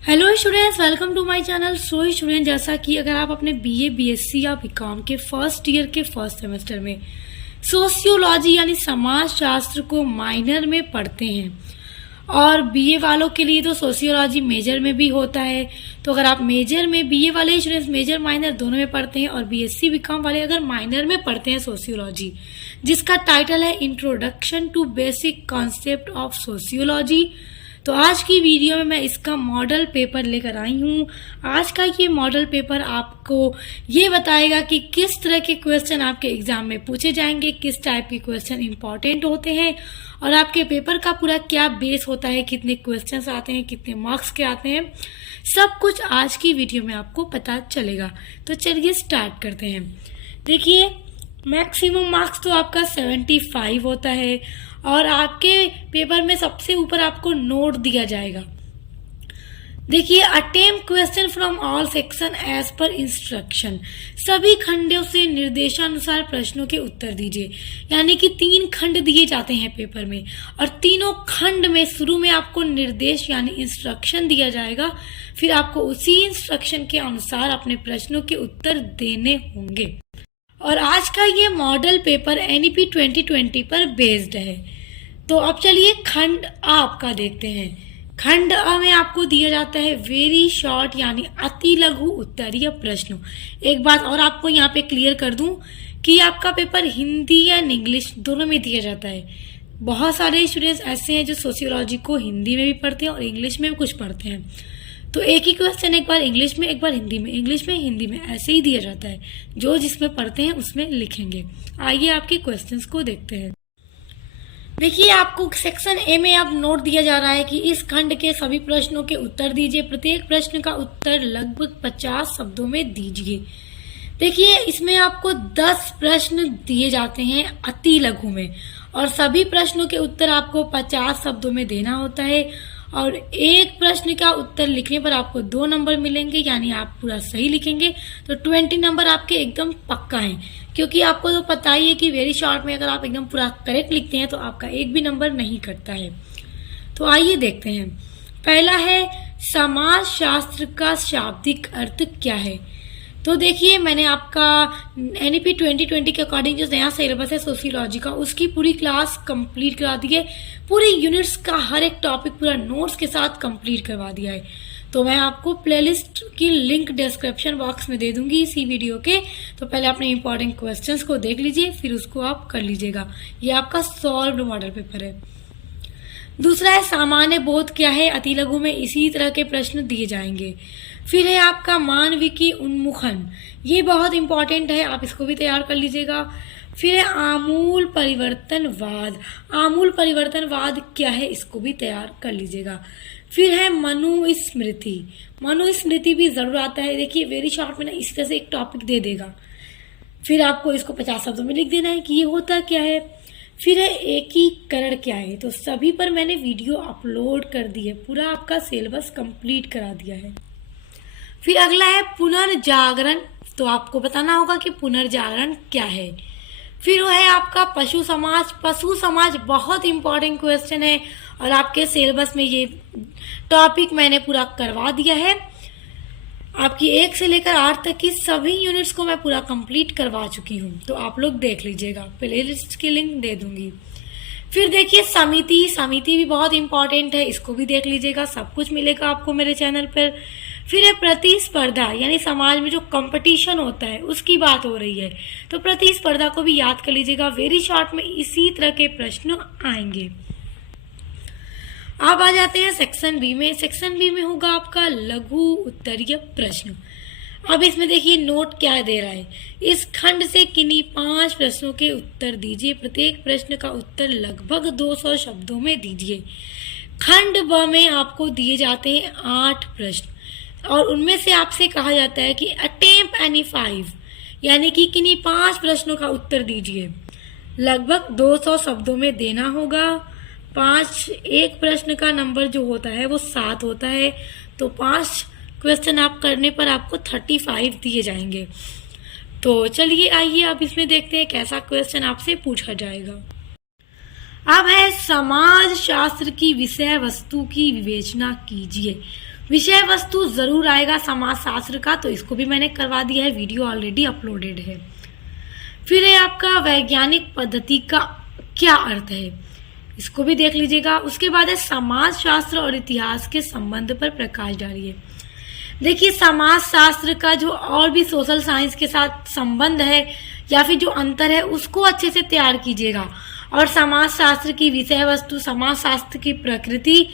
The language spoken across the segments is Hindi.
Hello students, welcome to my channel. So student, जैसा कि अगर आप अपने बीए, बीएससी या बीकॉम के फर्स्ट ईयर के फर्स्ट सेमेस्टर में सोशियोलॉजी यानी समाज शास्त्र को माइनर में पढ़ते हैं और बीए वालों के लिए तो सोशियोलॉजी मेजर में भी होता है। तो अगर आप मेजर में, बीए वाले स्टूडेंट्स मेजर माइनर दोनों में पढ़ते हैं और बीएससी बीकॉम वाले अगर माइनर में पढ़ते हैं सोशियोलॉजी, जिसका टाइटल है introduction to basic concept of sociology, तो आज की वीडियो में मैं इसका मॉडल पेपर लेकर आई हूँ। आज का ये मॉडल पेपर आपको ये बताएगा कि किस तरह के क्वेश्चन आपके एग्जाम में पूछे जाएंगे, किस टाइप के क्वेश्चन इंपॉर्टेंट होते हैं और आपके पेपर का पूरा क्या बेस होता है, कितने क्वेश्चंस आते हैं, कितने मार्क्स के आते हैं, सब कुछ आज की वीडियो में आपको पता चलेगा। तो चलिए स्टार्ट करते हैं। देखिए, मैक्सिमम मार्क्स तो आपका 75 होता है और आपके पेपर में सबसे ऊपर आपको नोट दिया जाएगा। देखिए, attempt question from all section as per instruction, सभी खंडों से निर्देशानुसार प्रश्नों के उत्तर दीजिए। यानी कि 3 खंड दिए जाते हैं पेपर में और तीनों खंड में शुरू में आपको निर्देश यानी इंस्ट्रक्शन दिया जाएगा, फिर आपको उसी इंस्ट्रक्शन के अनुसार अपने प्रश्नों के उत्तर देने होंगे। और आज का ये मॉडल पेपर एनईपी 2020 पर बेस्ड है। तो अब चलिए खंड आ आपका देखते हैं। खंड अ में आपको दिया जाता है वेरी शॉर्ट यानी अति लघु उत्तरीय प्रश्न। एक बात और आपको यहाँ पे क्लियर कर दूं कि आपका पेपर हिंदी या इंग्लिश दोनों में दिया जाता है। बहुत सारे स्टूडेंट्स ऐसे हैं जो सोशियोलॉजी को हिंदी में भी पढ़ते हैं और इंग्लिश में भी कुछ पढ़ते हैं। तो एक ही क्वेश्चन एक बार इंग्लिश में, एक बार हिंदी में, इंग्लिश में, हिंदी में, ऐसे ही दिया जाता है। जो जिसमें पढ़ते हैं उसमें लिखेंगे। आइए आपके क्वेश्चंस को देखते हैं। देखिए, आपको सेक्शन ए में अब नोट दिया जा रहा है कि इस खंड के सभी प्रश्नों के उत्तर दीजिए। प्रत्येक प्रश्न का उत्तर लगभग 50 शब्दों में दीजिए। देखिए, इसमें आपको 10 प्रश्न दिए जाते हैं अति लघु में और सभी प्रश्नों के उत्तर आपको 50 शब्दों में देना होता है और एक प्रश्न का उत्तर लिखने पर आपको 2 नंबर मिलेंगे, यानी आप पूरा सही लिखेंगे तो 20 नंबर आपके एकदम पक्का हैं। क्योंकि आपको तो पता ही है कि वेरी शॉर्ट में अगर आप एकदम पूरा करेक्ट लिखते हैं तो आपका एक भी नंबर नहीं कटता है। तो आइए देखते हैं। पहला है, समाज शास्त्र का शाब्दिक अर्थ क्या है। तो देखिए, मैंने आपका एनईपी 2020 के अकॉर्डिंग जो नया सिलेबस है सोशियोलॉजी का, उसकी पूरी क्लास कंप्लीट करा दी है। पूरे यूनिट्स का हर एक टॉपिक पूरा नोट्स के साथ कंप्लीट करवा दिया है। तो मैं आपको प्लेलिस्ट की लिंक डिस्क्रिप्शन बॉक्स में दे दूंगी इसी वीडियो के। तो पहले अपने इंपॉर्टेंट क्वेश्चंस को देख लीजिए, फिर उसको आप कर लीजिएगा। ये आपका सॉल्व्ड मॉडल पेपर है। दूसरा है, सामान्य बोध क्या है। अति लघु में इसी तरह के प्रश्न दिए जाएंगे। फिर है आपका मानविकी उन्मुखन, ये बहुत इंपॉर्टेंट है, आप इसको भी तैयार कर लीजिएगा। फिर है आमूल परिवर्तनवाद, आमूल परिवर्तनवाद क्या है, इसको भी तैयार कर लीजिएगा। फिर है मनुस्मृति, मनुस्मृति भी जरूर आता है। देखिए, वेरी शॉर्ट में ना इस तरह से एक टॉपिक दे देगा, फिर आपको इसको 50 शब्दों में लिख देना है कि ये होता क्या है। फिर है एकीकरण क्या है। तो सभी पर मैंने वीडियो अपलोड कर दी है, पूरा आपका सिलेबस कंप्लीट करा दिया है। फिर अगला है पुनर्जागरण, तो आपको बताना होगा कि पुनर्जागरण क्या है। फिर वो है आपका पशु समाज, पशु समाज बहुत इंपॉर्टेंट क्वेश्चन है और आपके सिलेबस में ये टॉपिक मैंने पूरा करवा दिया है। आपकी 1 से लेकर 8 तक की सभी यूनिट्स को मैं पूरा कंप्लीट करवा चुकी हूँ, तो आप लोग देख लीजिएगा। प्लेलिस्ट की लिंक दे दूंगी। फिर देखिए समिति, समिति भी बहुत इंपॉर्टेंट है, इसको भी देख लीजिएगा। सब कुछ मिलेगा आपको मेरे चैनल पर। फिर है प्रतिस्पर्धा, यानी समाज में जो कंपटीशन होता है उसकी बात हो रही है, तो प्रतिस्पर्धा को भी याद कर लीजिएगा। वेरी शॉर्ट में इसी तरह के प्रश्न आएंगे। अब आ जाते हैं सेक्शन बी में। सेक्शन बी में होगा आपका लघु उत्तरीय प्रश्न। अब इसमें देखिए नोट क्या दे रहा है। इस खंड से किन्हीं 5 प्रश्नों के उत्तर दीजिए। प्रत्येक प्रश्न का उत्तर लगभग 200 शब्दों में दीजिए। खंड ब में आपको दिए जाते हैं 8 प्रश्न और उनमें से आपसे कहा जाता है कि अटेम्प्ट एनी 5, यानी कि किन्हीं 5 प्रश्नों का उत्तर दीजिए। लगभग 200 शब्दों में देना होगा। 5, एक प्रश्न का नंबर जो होता है वो 7 होता है, तो 5 क्वेश्चन आप करने पर आपको 35 दिए जाएंगे। तो चलिए आइए अब इसमें देखते हैं कैसा क्वेश्चन आपसे पूछा जाएगा। अब है समाज शास्त्र की विषय वस्तु की विवेचना कीजिए। विषय वस्तु जरूर आएगा समाजशास्त्र का, तो इसको भी मैंने करवा दिया है, वीडियो ऑलरेडी अपलोडेड है। फिर है आपका वैज्ञानिक पद्धति का क्या अर्थ है, इसको भी देख लीजिएगा। उसके बाद है समाज शास्त्र और इतिहास के संबंध पर प्रकाश डालिए। देखिए समाज शास्त्र का जो और भी सोशल साइंस के साथ संबंध है या फिर जो अंतर है उसको अच्छे से तैयार कीजिएगा। और समाज शास्त्र की विषय वस्तु, समाज शास्त्र की प्रकृति,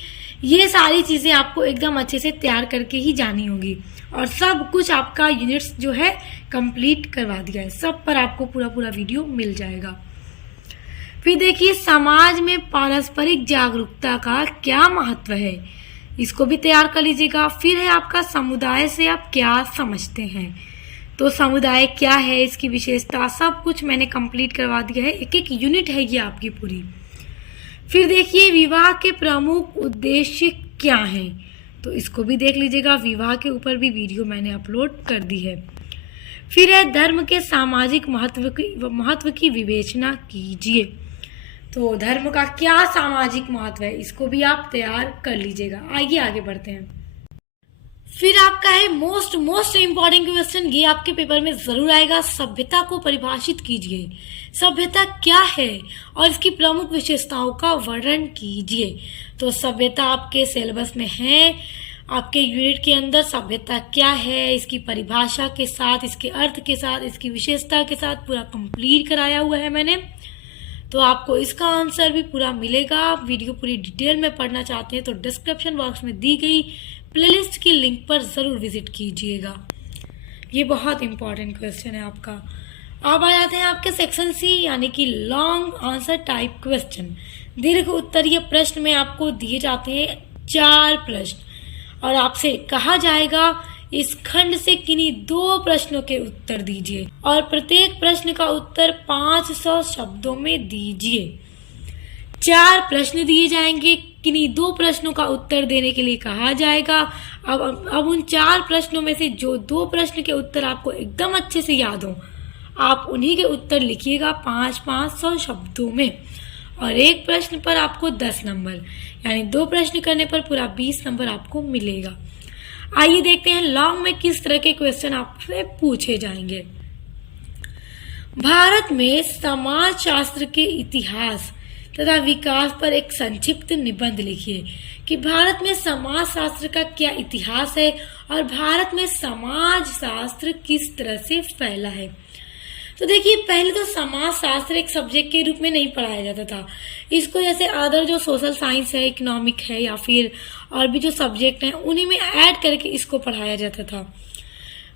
ये सारी चीजें आपको एकदम अच्छे से तैयार करके ही जानी होगी। और सब कुछ आपका यूनिट्स जो है कंप्लीट करवा दिया है, सब पर आपको पूरा पूरा वीडियो मिल जाएगा। फिर देखिए समाज में पारस्परिक जागरूकता का क्या महत्व है, इसको भी तैयार कर लीजिएगा। फिर है आपका समुदाय से आप क्या समझते हैं, तो समुदाय क्या है, इसकी विशेषता, सब कुछ मैंने कंप्लीट करवा दिया है, एक एक यूनिट है ये आपकी पूरी। फिर देखिए विवाह के प्रमुख उद्देश्य क्या हैं, तो इसको भी देख लीजिएगा, विवाह के ऊपर भी वीडियो मैंने अपलोड कर दी है। फिर है धर्म के सामाजिक महत्व की विवेचना कीजिए, तो धर्म का क्या सामाजिक महत्व है, इसको भी आप तैयार कर लीजिएगा। आइए आगे बढ़ते हैं। फिर आपका है मोस्ट इम्पॉर्टेंट क्वेश्चन, ये आपके पेपर में जरूर आएगा, सभ्यता को परिभाषित कीजिए। सभ्यता क्या है और इसकी प्रमुख विशेषताओं का वर्णन कीजिए। तो सभ्यता आपके सिलेबस में है, आपके यूनिट के अंदर सभ्यता क्या है, इसकी परिभाषा के साथ, इसके अर्थ के साथ, इसकी विशेषता के साथ पूरा कंप्लीट कराया हुआ है मैंने। तो आपको इसका आंसर भी पूरा मिलेगा। आप वीडियो पूरी डिटेल में पढ़ना चाहते हैं तो डिस्क्रिप्शन बॉक्स में दी गई प्लेलिस्ट की लिंक पर जरूर विजिट कीजिएगा। ये बहुत इंपॉर्टेंट क्वेश्चन है आपका। अब आ जाते हैं आपके सेक्शन सी यानी कि लॉन्ग आंसर टाइप क्वेश्चन। दीर्घ उत्तरीय प्रश्न में आपको दिए जाते हैं 4 प्रश्न और आपसे कहा जाएगा इस खंड से किन्हीं 2 प्रश्नों के उत्तर दीजिए और प्रत्येक प्रश्न का उत्तर 500 शब्दों में दीजिए। 4 प्रश्न दिए जाएंगे, किन्हीं 2 प्रश्नों का उत्तर देने के लिए कहा जाएगा। अब उन 4 प्रश्नों में से जो 2 प्रश्न के उत्तर आपको एकदम अच्छे से याद हो, आप उन्हीं के उत्तर लिखिएगा 500 शब्दों में। और एक प्रश्न पर आपको 10 नंबर, यानी 2 प्रश्न करने पर पूरा 20 नंबर आपको मिलेगा। आइए देखते हैं लॉन्ग में किस तरह के क्वेश्चन आपसे पूछे जाएंगे। भारत में समाज शास्त्र के इतिहास तथा विकास पर एक संक्षिप्त निबंध लिखिए कि भारत में समाज शास्त्र का क्या इतिहास है और भारत में समाज शास्त्र किस तरह से फैला है। तो देखिए पहले तो समाज शास्त्र एक सब्जेक्ट के रूप में नहीं पढ़ाया जाता था, इसको जैसे अदर जो सोशल साइंस है, इकोनॉमिक है या फिर और भी जो सब्जेक्ट हैं उन्हीं में ऐड करके इसको पढ़ाया जाता था।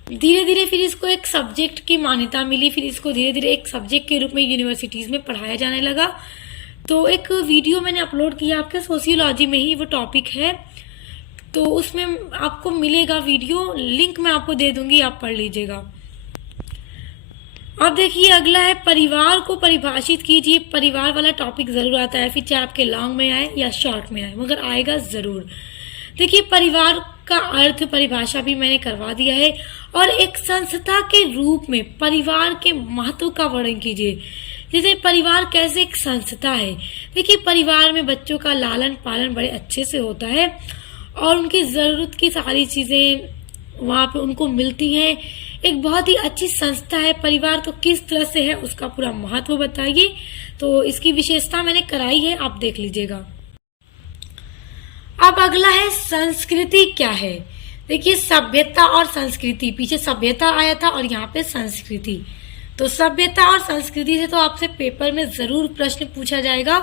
धीरे धीरे फिर इसको एक सब्जेक्ट की मान्यता मिली, फिर इसको धीरे धीरे एक सब्जेक्ट के रूप में यूनिवर्सिटीज में पढ़ाया जाने लगा। तो एक वीडियो मैंने अपलोड किया आपके सोशियोलॉजी में ही वो टॉपिक है, तो उसमें आपको मिलेगा वीडियो, लिंक मैं आपको दे दूंगी, आप पढ़ लीजिएगा। अब देखिए अगला है परिवार को परिभाषित कीजिए। परिवार वाला टॉपिक जरूर आता है, फिर चाहे आपके लॉन्ग में आए या शॉर्ट में आए, मगर आएगा जरूर। देखिए परिवार का अर्थ परिभाषा भी मैंने करवा दिया है और एक संस्था के रूप में परिवार के महत्व का वर्णन कीजिए। जैसे परिवार कैसे एक संस्था है। देखिए परिवार में बच्चों का लालन पालन बड़े अच्छे से होता है और उनकी जरूरत की सारी चीजें वहाँ पे उनको मिलती हैं। एक बहुत ही अच्छी संस्था है परिवार, तो किस तरह से है उसका पूरा महत्व बताइए। तो इसकी विशेषता मैंने कराई है, आप देख लीजिएगा। अब अगला है संस्कृति क्या है। देखिए सभ्यता और संस्कृति, पीछे सभ्यता आया था और यहाँ पे संस्कृति। तो सभ्यता और संस्कृति से तो आपसे पेपर में जरूर प्रश्न पूछा जाएगा,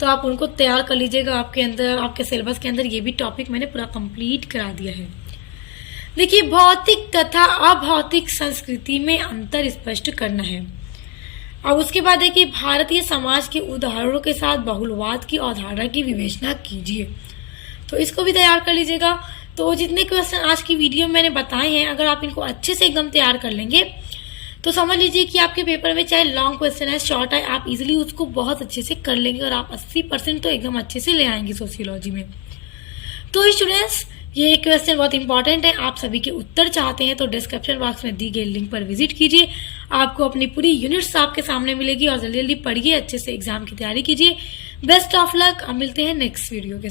तो आप उनको तैयार कर लीजिएगा। आपके अंदर, आपके सिलेबस के अंदर ये भी टॉपिक मैंने पूरा कंप्लीट करा दिया है। देखिए भौतिक तथा अभौतिक संस्कृति में अंतर स्पष्ट करना है। अब उसके बाद देखिए भारतीय समाज के उदाहरणों के साथ बहुलवाद की अवधारणा की विवेचना कीजिए, तो इसको भी तैयार कर लीजिएगा। तो जितने क्वेश्चन आज की वीडियो में मैंने बताए हैं, अगर आप इनको अच्छे से एकदम तैयार कर लेंगे तो समझ लीजिए कि आपके पेपर में चाहे लॉन्ग क्वेश्चन है, शॉर्ट है, आप इजीली उसको बहुत अच्छे से कर लेंगे और आप 80% तो एकदम अच्छे से ले आएंगे सोशियोलॉजी में। तो स्टूडेंट्स ये क्वेश्चन बहुत इंपॉर्टेंट है, आप सभी के उत्तर चाहते हैं तो डिस्क्रिप्शन बॉक्स में दी गई लिंक पर विजिट कीजिए। आपको अपनी पूरी यूनिट्स आपके सामने मिलेगी और जल्दी जल्दी पढ़िए, अच्छे से एग्जाम की तैयारी कीजिए। Best of luck. अब मिलते हैं नेक्स्ट वीडियो के साथ।